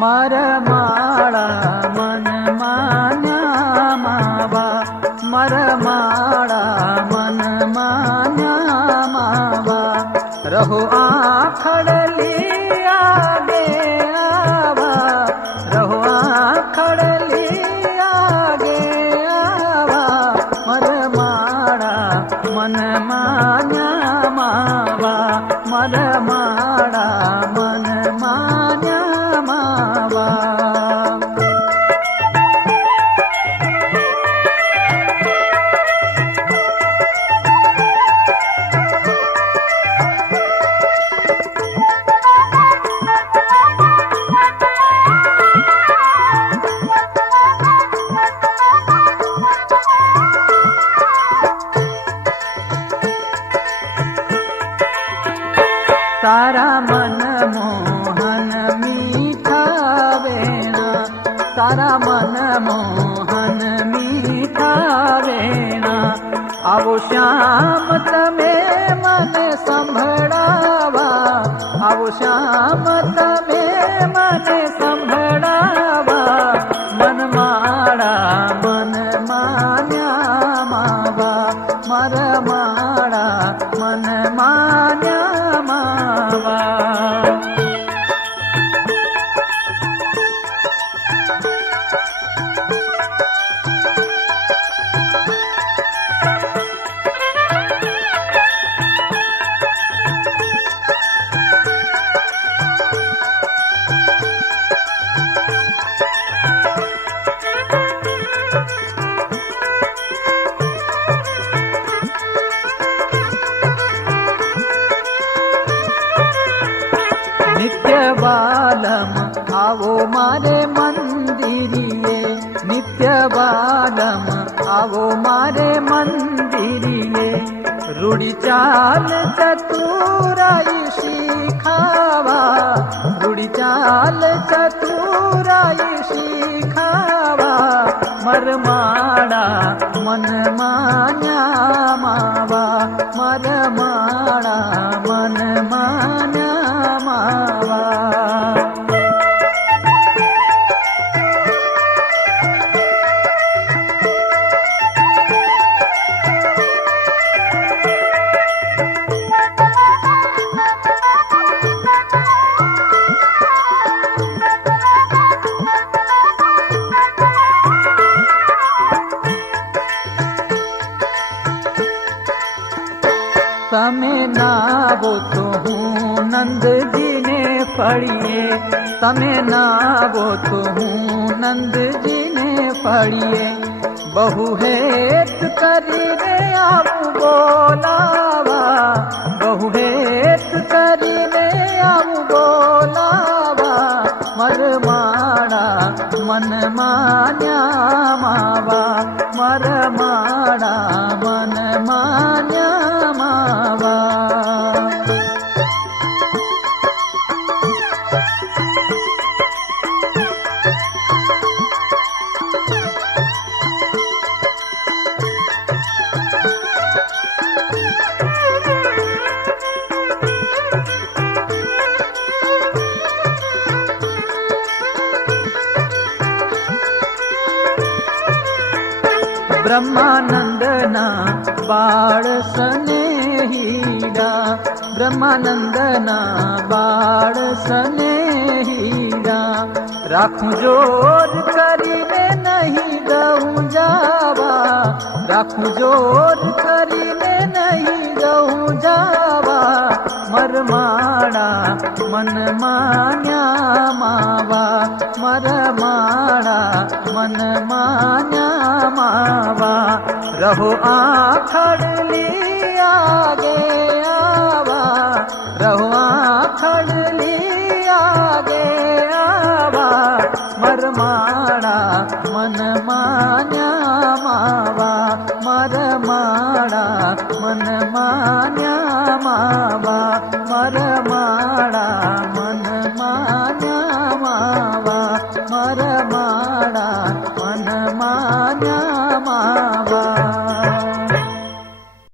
मरमाळा मन मान्या मावा, मरमाळा मन मान्या मावा, रहो आखडली आगे आवा, रहो आखडली आगे आवा, मरमाळा मन मान्या मावा, मरमाळा मन मान्या मावा। तारा मन मोहन मीठा वेणा, तारा मन मोहन मीठा वेणा, आवो श्याम तमे मन संभळावा, आवो श्याम तमे मन संभळावा, मनमाळा मन मान्या मावा, मरमाळा मन मान्या मावा। नित्य बालम आवो मारे मंदिरिये, नित्य बालम आवो मारे मंदिरिये, रूढ़ी चाल चतुराई शिखावा, रूढ़ी चाल चतुराई शिखावा, मरमाळा मन मान्या मावा, मरमाळा मन मान्या मावा। तमे नावो तो हूँ नंद जी ने पढ़िए, तमे नावो तो हूँ नंद जी ने पढ़िए, बहु हेत करी रे आऊ बोलावा, बहु हेत करी रे आऊ बोलावा, मरमाळा मन मान्या मावा, मरमाळा मन मान्या मावा। ब्रह्मानंदना बाळ स्नेहीरा, ब्रह्मानंदना बाळ स्नेहीरा, राखूं जोर करीने नहीं दऊं जावा, राखूं जोर करीने नहीं दऊं जावा, मरमाळा मन मान्या मावा, मरमाळा मन मान्या मावा, रहो आखडली आगे आवा, रहो आखडली आगे आवा, मरमाळा मन मान्या मावा, मरमाळा मन मान्या मावा, मरमाळा